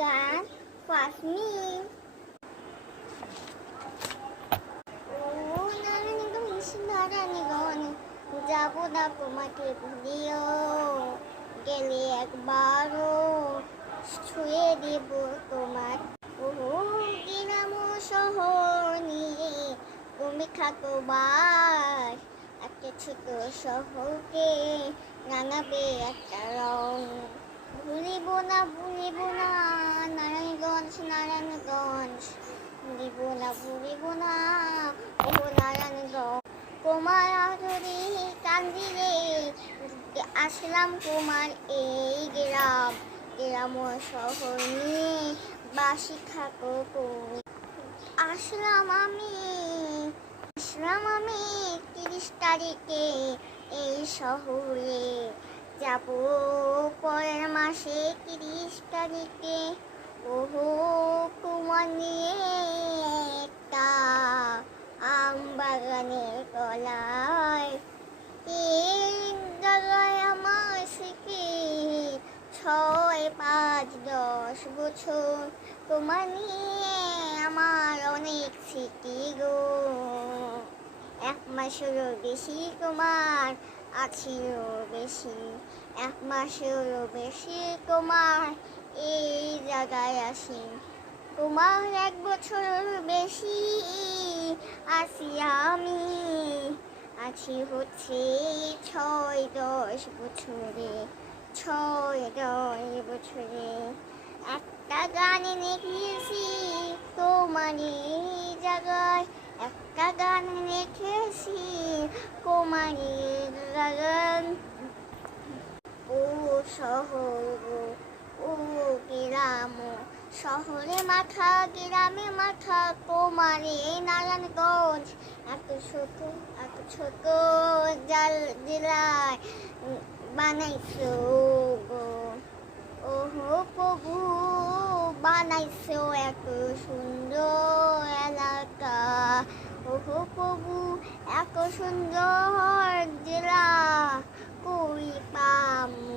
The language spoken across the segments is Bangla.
গান ফার্স্ট মি ও নারায়ণগঞ্জ নারায়ণগঞ্জ যাব না তোমাকে ভুলিও গেলে একবারও ছুঁয়ে দেব তোমার ও গ্রাম শহর নিয়ে তুমি থাকো বাস একটা ছোট শহরকে রাঙাবে একটা রং ভুলিব না নারায়ণগঞ্জ ভুলিব না ও নারায়ণগঞ্জ তোমার আদরে কান্দিলে আসলাম তোমার এই গ্রাম শহর নিয়ে বাসি থাকো তুমি আসলাম আমি 30 তারিখে এই শহরে যাব পরের মাসে 30 তারিখে ওহো তোমার নিয়ে একটা আম বাগানের তলায় এই জায়গায় আমার স্মৃতি 6, 5, 10 বছর তোমার নিয়ে আমার অনেক স্মৃতি গো 1 মাসেরও বেশি তোমার আছিও বেশি 1 মাসেরও বেশি তোমার এই জায়গায় আসি তোমার 1 বছরের বেশি আছি আমি আছি হচ্ছে 6-10 বছরে 6-10 বছরে একটা গান লিখেছি তোমার এই জায়গায় একটা গান লিখেছি তোমার এই জায়গায় ও শহর ও গ্রাম শহরে মাথা গ্রামে মাথা তোমার এই নারায়ণগঞ্জ এত ছোট জেলায় বানাইছো গো ওহো প্রভু বানাইছো এত সুন্দর এলাকা ওহো প্রভু এত সুন্দর জেলা কই পামু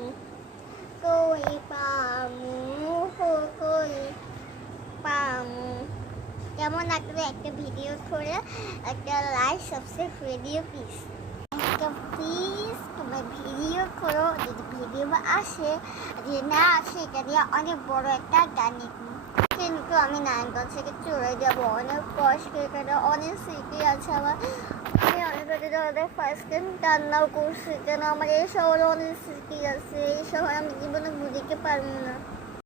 কেমন লাগবে একটা ভিডিও করে একটা লাইক সাবস্ক্রাইব করে দিও প্লিজ তোমার ভিডিও করো যদি ভিডিও আসে যদি না আসে এটা দিয়ে অনেক বড় একটা গান কিন্তু আমি নারায়ণগঞ্জ থেকে চলে যাবো অনেক কষ্ট এখানে অনেক স্মৃতি আছে আমার আমি অনেক ফার্স্ট টাইম রান্নাও করছি কেন আমার এই শহরে অনেক স্মৃতি আছে এই শহর আমি জীবনে বুঝতে পারবো না